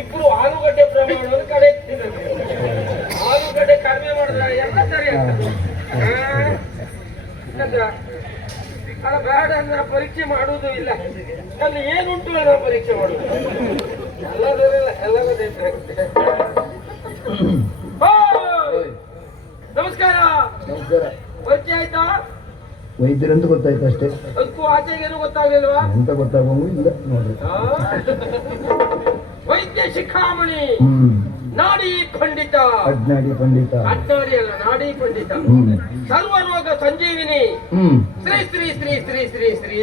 ಇಬ್ರು ಆಲೂಗಡ್ಡೆ ಪ್ರಮಾಣವನ್ನು ಕಡೆ ಆಲೂಗಡ್ಡೆ ಕಡಿಮೆ ಮಾಡಿದ್ರೆ ಎಲ್ಲ ಸರಿ ಆಗ್ತದೆ. ಅಲ್ಲ ಬೇಡ ಅಂದ್ರೆ ಪರೀಕ್ಷೆ ಮಾಡುವುದು ಇಲ್ಲ, ಅಲ್ಲಿ ಏನುಂಟು ನಾವು ಪರೀಕ್ಷೆ ಮಾಡುದು ಎಲ್ಲದರಲ್ಲ ಎಲ್ಲದೇ. ನಮಸ್ಕಾರ. ಪರಿಚಯ ಆಯ್ತಾ? ವೈದ್ಯರಂತ ಗೊತ್ತಾಯ್ತು ಅಷ್ಟೇ, ಅದಕ್ಕೂ ಆಚೆಗೇನು ಗೊತ್ತಾಗಲಿಲ್ವಾ? ಎಂತ ಗೊತ್ತಾಗಂಗೂ ಇಲ್ಲ ನೋಡ್ರಿ. ವೈದ್ಯ ಶಿಖಾಮಣಿ, ನಾಡಿ ಪಂಡಿತ, ಅಡ್ನಾಡಿ ಪಂಡಿತ, ಅಡ್ನಾಡಿ ಅಲ್ಲ ನಾಡಿ ಪಂಡಿತ, ಸರ್ವರೋಗ ಸಂಜೀವಿನಿ, ಶ್ರೀ ಶ್ರೀ ಶ್ರೀ ಶ್ರೀ ಶ್ರೀ ಶ್ರೀ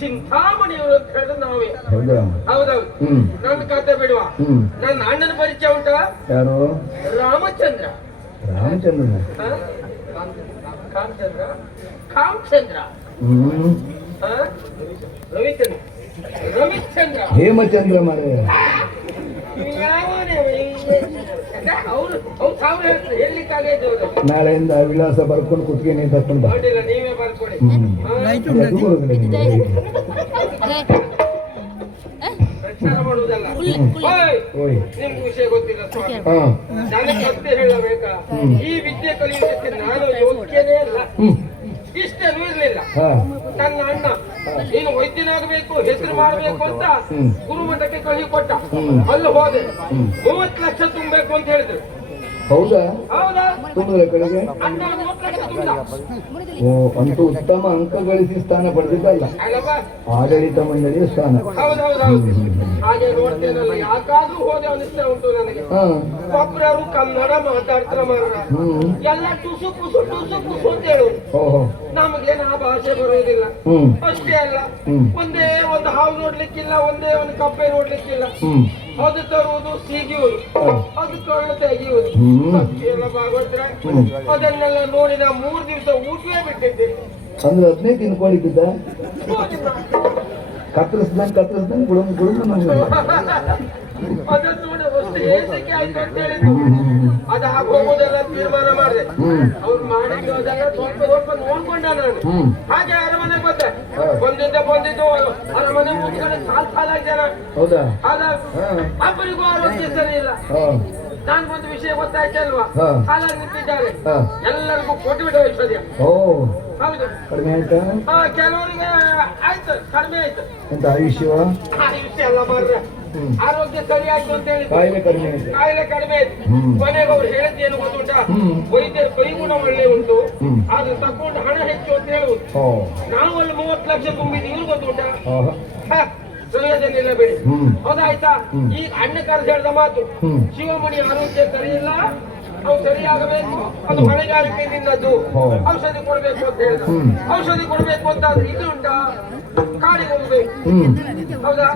ಚಿಂತಾಮಣಿಯವರು ಅಂತ ಹೇಳಿದ್ರೆ ನಾವೇ. ಹೌದೌದು. ನನ್ನ ಕತೆ ಬಿಡುವ. ನನ್ನ ಅಣ್ಣನ ಪರಿಚಯ ಉಂಟಾ? ಯಾರು? ರಾಮಚಂದ್ರ. ರಾಮಚಂದ್ರ? ಕಾಮಚಂದ್ರ, ಕಾಮಚಂದ್ರ, ರವಿಚಂದ್ರ, ರವಿಚಂದ್ರ, ಹೇಮಚಂದ್ರ ಮಾರೇ. ನಾಳೆಯಿಂದ ವಿಳಾಸ ಬರ್ಕೊಂಡು ಕುತ್ತಿಗೆ ತಕೊಂಡು ನೀವೇ ಬರ್ಕೊಡಿ. ಮಾಡುವುದಲ್ಲ ನಿಮ್ಗೆ ವಿಷಯ ಗೊತ್ತಿಲ್ಲ. ನನಗೆ ಮತ್ತೆ ಹೇಳಬೇಕಾ? ಈ ವಿದ್ಯೆ ಕಲಿಯುವುದಕ್ಕೆ ನಾನು ಯೋಗ್ಯನೇ ಇಲ್ಲ, ಇಷ್ಟನೂ ಇರ್ಲಿಲ್ಲ. ನನ್ನ ಅಣ್ಣ ನೀನು ವೈದ್ಯನಾಗಬೇಕು, ಹೆಸರು ಮಾಡಬೇಕು ಅಂತ ಗುರುಮಠಕ್ಕೆ ಕಳುಹಿ ಕೊಟ್ಟ. ಅಲ್ಲಿ ಹೋದೆ, 30 ಲಕ್ಷ ತುಂಬಬೇಕು ಅಂತ ಹೇಳಿದ್ರು. ಹೌದಾ? ಹೌದಾ? ತುಂಬಿದ್ರೆ ಕಡೆಗೆ ಅಣ್ಣ 30 ಲಕ್ಷ ತುಂಬಿದ. ಓ, ಅಂತೂ ಉತ್ತಮ ಅಂಕ ಗಳಿಸಿ ಸ್ಥಾನ ಪಡೆದಿದ್ದಲ್ಲ, ಆಡಳಿತ ಮಂಡಳಿಯ ಸ್ಥಾನ. ಹೌದೌದೌದು. ಹಾಗೆ ನೋಡ್ತೇನಲ್ಲ, ಯಾಕಾದ್ರೂ ಹೋದೆ ಅನಿಸ್ತಾ ಉಂಟು ನನಗೆ. ಒಬ್ಬರು ಕನ್ನಡ ಮಾತಾಡ್ತಾರ ಮಾರ್ರ, ಎಲ್ಲ ಟುಸು ಪುಸು ಟುಸು ಪುಸು ಅಂತ ಹೇಳುದು. ನಮಗೇನು ಆ ಭಾಷೆ ಬರೋದಿಲ್ಲ. ಅಷ್ಟೇ ಅಲ್ಲ, ಒಂದೇ ಒಂದು ಹಾವು ನೋಡ್ಲಿಕ್ಕಿಲ್ಲ, ಒಂದೇ ಒಂದು ಕಪ್ಪೆ ನೋಡ್ಲಿಕ್ಕಿಲ್ಲ. ಅದು ತರುವುದು, ಸೀಗಿಯುವುದು, ಅದು ಕಳ್ಳು ತೆಗೆಯುವುದು, ಎಲ್ಲ ಭಾಗವತ್ರೆ. ಅದನ್ನೆಲ್ಲ ನೋಡಿ ನಾ 3 ದಿವಸ ಊಟವೇ ಬಿಟ್ಟಿದ್ದೇನೆ. ಅಂದ್ರೆ 15 ತಿನ್ಕೊಂಡಿದ್ದ ಕತ್ತರಿಸ್ದಂಗೆ ಗುಡುಂಬ ಅದನ್ನು ನೋಡಿ ವಸ್ತು ಏಸಿಕೆ ಆಯ್ತು ಅಂತ ಹೇಳಿದ್ರು. ಅದು ಆಗೋದೆಲ್ಲ ತೀರ್ಮಾನ ಮಾಡಿದೆ. ಅವ್ರು ಮಾಡಿದ್ದು ಅದೆಲ್ಲ ಸ್ವಲ್ಪ ಸ್ವಲ್ಪ ನೋಡ್ಕೊಂಡ ನಾನು. ಹಾಗೆ ಅರಮನೆಗೆ ಬಂದಿದ್ದು ಅರಮನೆ ಮುಗಿದ್ರೆ ಸಾಲಾಗಿ ಜನ. ಒಬ್ಬರಿಗೂ ಆರೋಗ್ಯ ಸರಿ ಇಲ್ಲ. ನಾನು ಒಂದು ವಿಷಯ ಗೊತ್ತಾಯ್ತಲ್ವಾ? ಸಾಲಾಗಿ ನಿಂತಿದ್ದಾರೆ, ಎಲ್ಲರಿಗೂ ಕೊಟ್ಟು ಬಿಡುವ ಔಷಧಿಯ. ಹೌದು, ಕಡಿಮೆ ಆಯ್ತಾ? ಕೆಲವರಿಗೆ ಆಯ್ತು, ಕಡಿಮೆ ಆಯ್ತು. ಆಯುಷ್ಯ ಎಲ್ಲ ಮಾಡ್ರೆ ಆರೋಗ್ಯ ಸರಿ ಆಯ್ತು ಅಂತ ಹೇಳಿ ಕಾಯಿಲೆ ಕಡಿಮೆ ಆಯ್ತು. ಕೊನೆಗೆ ಅವ್ರು ಹೇಳಿದ್ದು ಏನು ಗೊತ್ತುಂಟ? ವೈದ್ಯರ ಕೈಗುಣ ಒಳ್ಳೆ ಉಂಟು, ಆದ್ರೆ ತಕೊಂಡು ಹಣ ಹೆಚ್ಚು ಅಂತ ಹೇಳುವುದು. ನಾವು ಅಲ್ಲಿ 30 ಲಕ್ಷ ತುಂಬಿದ್ದು ಇವ್ರು ಗೊತ್ತುಂಟ? ಪ್ರಯೋಜನ ಇಲ್ಲ ಬಿಡಿ. ಹೌದಾಯ್ತಾ? ಈಗ ಅಣ್ಣ ಕರೆದು ಹೇಳಿದ ಮಾತು, ಶಿವಮಣಿ ಆರೋಗ್ಯ ಸರಿ ಇಲ್ಲ, ಅವು ಸರಿಯಾಗಬೇಕು, ಅದು ಹೊಣೆಗಾರಿಕೆಯಿಂದದ್ದು. ಔಷಧಿ ಕೊಡ್ಬೇಕು ಅಂತ ಹೇಳಿದ. ಔಷಧಿ ಕೊಡ್ಬೇಕು ಅಂತ ಆದ್ರೆ ಇದು ಉಂಟಾ? ಕಾಡಿಗೆ ಹೋಗ್ಬೇಕು. ಹೌದಾ?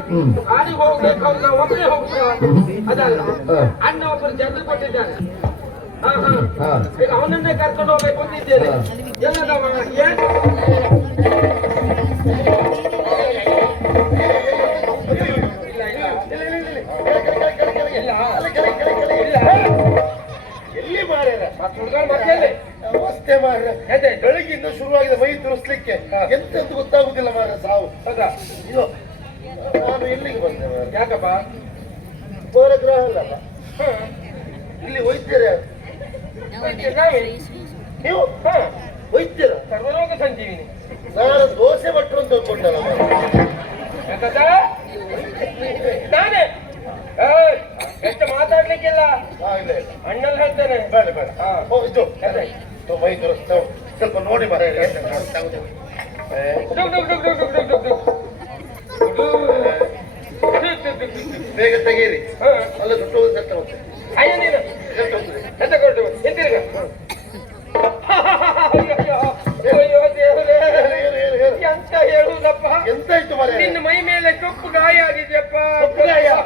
ಕಾಡಿಗೆ ಹೋಗ್ಬೇಕು ಅವ್ರು ನಾವು ಒಬ್ಬರೇ ಹೋಗ್ತೀವ? ಅದಲ್ಲ, ಅಣ್ಣ ಒಬ್ಬರು ಜನರು ಕೊಟ್ಟಿದ್ದಾರೆ. ಈಗ ಅವನನ್ನೇ ಕರ್ಕೊಂಡು ಹೋಗ್ಬೇಕು ಅಂತಿದ್ದೇನೆ. ಎಲ್ಲದವ ಎಲ್ಲಿ ಮಾರ್ಯಾರ ಮತ್ತೆ ಮಾರ್ರ ಬೆಳಗಿಂದ ಶುರುವಾಗಿದೆ ಮೈ ತುರಿಸ್ಲಿಕ್ಕೆ. ಎಂತದ್ದು ಗೊತ್ತಾಗುದಿಲ್ಲ ಮಾರ್ರ, ಸಾವು. ಹೌದಾ? ಇದು ನಾನು ಇಲ್ಲಿಗೆ ಬಂದೆ. ಯಾಕಪ್ಪ? ಪೌರಗ್ರಹ ಅಲ್ಲಲ್ಲ, ಇಲ್ಲಿ ವೈದ್ಯರ. ನೀವು ವೈದ್ಯರ? ಸರ್ವರೋಗ ಸಂಜೀವಿನಿ. ನಾನು ದೋಸೆ ಭಟ್ರು ಅಂತ ಅಂದ್ಕೊಂಡಲ್ಲ. ನಾನೇ ಎಷ್ಟು ಮಾತಾಡ್ಲಿಕ್ಕಿಲ್ಲ, ಅಣ್ಣಲ್ಲಿ ಹೇಳ್ತೇನೆ. ಬೇಡ ಬೇಡ, ಇದು ಮೈ ದುರಸ್ತ ಸ್ವಲ್ಪ ನೋಡಿ ಮರ. ಬೇಗ ತೆಗೀರಿ, ಅಲ್ಲ ಸುಟ್ಟು ಸತ್ತ ಹೋಗ್ತದೆ. ಅಯ್ಯ ನೀನು ಎಂತ ಕೊಟ್ಟು ಎಂತಿರ್ಗ. ಅಯ್ಯೋ ದೇವರೇ, ಎಂತ ಹೇಳುವುದಪ್ಪ? ಎಂತಾಯ್ತು ಮರ? ನಿನ್ನ ಮೈ ಮೇಲೆ ಕಪ್ಪು ಗಾಯ ಆಗಿದೆಯಪ್ಪ.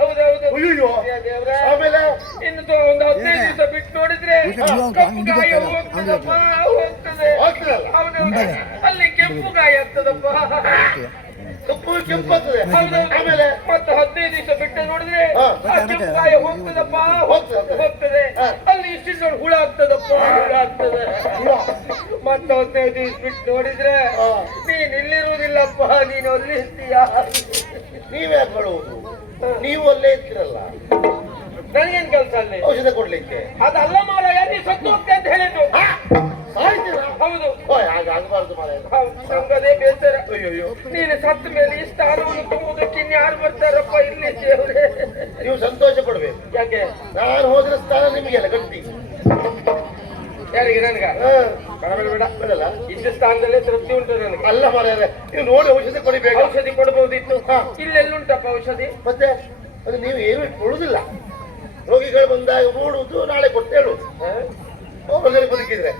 ಹೌದೌದು. ಆಮೇಲೆ ಇನ್ನು ಒಂದು 15 ದಿವಸ ಬಿಟ್ಟು ನೋಡಿದ್ರೆ ಕಪ್ಪು ಗಾಯ ಹೋಗ್ತದಪ್ಪ, ಹೋಗ್ತದೆ. ಹೌದೌದು, ಅಲ್ಲಿ ಕೆಂಪು ಗಾಯ ಆಗ್ತದಪ್ಪ. ಕಪ್ಪು ಕೆಂಪಾಗ್ತದೆ. ಆಮೇಲೆ ಮತ್ತೆ 15 ದಿವಸ ಬಿಟ್ಟು ನೋಡಿದ್ರೆ ಕೆಂಪು ಗಾಯ ಹೋಗ್ತದಪ್ಪ, ಹೋಗ್ತದೆ. ಅಲ್ಲಿ ಇಷ್ಟಿನ ಹುಳ ಆಗ್ತದಪ್ಪ, ಹುಳ ಆಗ್ತದೆ. ಮತ್ತೆ 15 ದಿವಸ ಬಿಟ್ಟು ನೋಡಿದ್ರೆ ನೀನ್ ಇಲ್ಲಿರುವುದಿಲ್ಲಪ್ಪ, ನೀನು ಅಲ್ಲಿ ಇರ್ತೀಯ. ನೀವೇ ಹೇಳುವುದು ನೀವು ಅಲ್ಲೇ ಇರ್ತೀರಲ್ಲ, ನನಗೇನ್ ಕೆಲಸ ಅಲ್ಲಿ? ಔಷಧ ಕೊಡ್ಲಿಕ್ಕೆ. ಅದಲ್ಲ ಮಾರ, ಎಲ್ಲಿ ಸತ್ತು ಹೋಗ್ತೆ ಅಂತ ಹೇಳಿದ್ದು. ಸಾಯ್ತೀರಾ? ಹೌದು. ಆಗಬಾರ್ದು ಮಾರ. ಸಂಗದೇ ಬೇಸರ. ಅಯ್ಯೋ, ನೀನು ಸತ್ತ ಮೇಲೆ ಈ ಸ್ಥಾನವನ್ನು ತುಂಬುದಕ್ಕೆ ಇನ್ಯಾರು ಬರ್ತಾರಪ್ಪ ಇಲ್ಲಿ ದೇವ್ರೆ. ನೀವು ಸಂತೋಷ ಪಡ್ಬೇಕು. ಯಾಕೆ? ನಾನು ಹೋದ್ರೆ ಸ್ಥಾನ ನಿಮಗೆಲ್ಲ ಗಟ್ಟಿ. ಯಾರಿಗೆ? ನನಗ ಬೇಡ ಬಿಡಲ್ಲ. ಇದ್ದ ಸ್ಥಾನದಲ್ಲೇ ತೃಪ್ತಿ ಉಂಟು ನನಗೆ. ಅಲ್ಲ ಮಾರ್ರೆ, ನೀವು ನೋಡಿ ಔಷಧಿ ಕೊಡಿಬೇಕು. ಔಷಧಿ ಕೊಡಬಹುದಿತ್ತು. ಇಲ್ಲೆಲ್ಲುಂಟಪ್ಪ ಔಷಧಿ? ಮತ್ತೆ ಅದು ನೀವು ಏನು ಕೊಡುದಿಲ್ಲ. ರೋಗಿಗಳು ಬಂದಾಗ ನೋಡುವುದು, ನಾಳೆ ಕೊಟ್ಟೇಳು ಅವರಲ್ಲಿ ಬದುಕಿದ್ರೆ.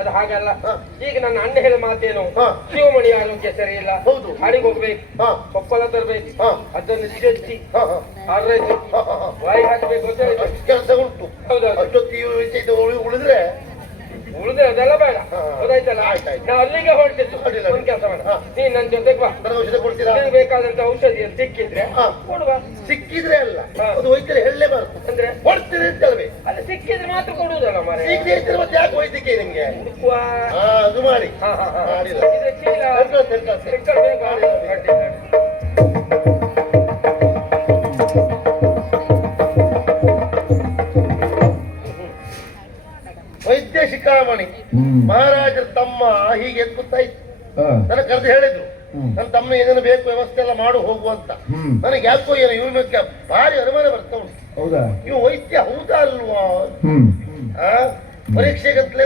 ಅದು ಹಾಗಲ್ಲ. ಈಗ ನನ್ನ ಅಣ್ಣ ಹೇಳ ಮಾತೇನು? ಹಾ. ಶಿವಮಣಿ ಆರೋಗ್ಯ ಸರಿ ಇಲ್ಲ. ಹೌದು. ಅಡಿಗೆ ಹೋಗ್ಬೇಕು, ಕೊಪ್ಪಳ ತರ್ಬೇಕು, ಅದನ್ನು ಚೆಚ್ಚಿ ಅರ್ರೈಸಿ ಬಾಯಿ ಹಾಕ್ಬೇಕು ಅಂತ ಹೇಳಿದ್ರು. ಕೆಲಸ ಉಂಟು. ಹೌದೌದು. ಅಷ್ಟೊತ್ತಿಗೆ ಉಳಿದ್ರೆ ಉಳಿದ್ರೆ ಅದೆಲ್ಲ ಬೇಡ. ಗೊತ್ತಾಯ್ತಲ್ಲ? ಆಯ್ತಾಯ್ತು. ನಾವು ಅಲ್ಲಿಗೆ ಹೊರಟಿದ್ದು. ಅಡ್ಡಿಲ್ಲ. ಒಂದ್ ಕೆಲಸ ಮಾಡ, ನೀನ್ ನನ್ನ ಜೊತೆಗೆ ಬಾ. ನನಗೆ ಔಷಧ ಕೊಡ್ತೀರಾ? ನಿನಗೆ ಬೇಕಾದಂತ ಔಷಧಿಯನ್ನು ಸಿಕ್ಕಿದ್ರೆ ಕೊಡುವ. ಸಿಕ್ಕಿದ್ರೆ ಅಲ್ಲ, ಅದು ವೈದ್ಯರು ಹೇಳಲೇಬಾರ್ದು. ಅಂದ್ರೆ ಕೊಡ್ತೀರಿ ಅಂತ ಹೇಳ್ಬೇಕು. ಅದು ಸಿಕ್ಕಿದ್ರೆ ಮಾತ್ರ ಕೊಡುವುದಲ್ಲ ಮಾರೆ. ಸಿಗದೆ ಇದ್ರೆ ಮತ್ತೆ ಯಾಕೆ ವೈದ್ಯಕೀಯ ನಿಮ್ಗೆ? ಅದು ಮಾಡಿ. ಮಾಡಿಲ್ಲ. ಸಿಕ್ಕಿದ್ರೆ ಚೀಲ ಸಿಕ್ಕಬೇಕು. ವೈದ್ಯ ಶಿಖಾಮಣಿ ಮಹಾರಾಜರ ತಮ್ಮ ಹೀಗೆ ಎತ್ಕೊತಾ ಇತ್ತು. ನನಗೆ ಕರೆದು ಹೇಳಿದ್ರು, ನನ್ನ ತಮ್ಮ ಏನೇನು ಬೇಕು ವ್ಯವಸ್ಥೆ ಎಲ್ಲ ಮಾಡು ಹೋಗು ಅಂತ. ನನಗೆ ಯಾಕೋ ಏನು ಇವ್ರ ಬಗ್ಗೆ ಭಾರಿ ಅನುಮಾನ ಬರ್ತಾ ಉಂಟು. ಹೌದಾ? ಇವು ವೈದ್ಯ ಹೌದಾ ಅಲ್ವಾ? ಪರೀಕ್ಷೆಗಂತಲೇ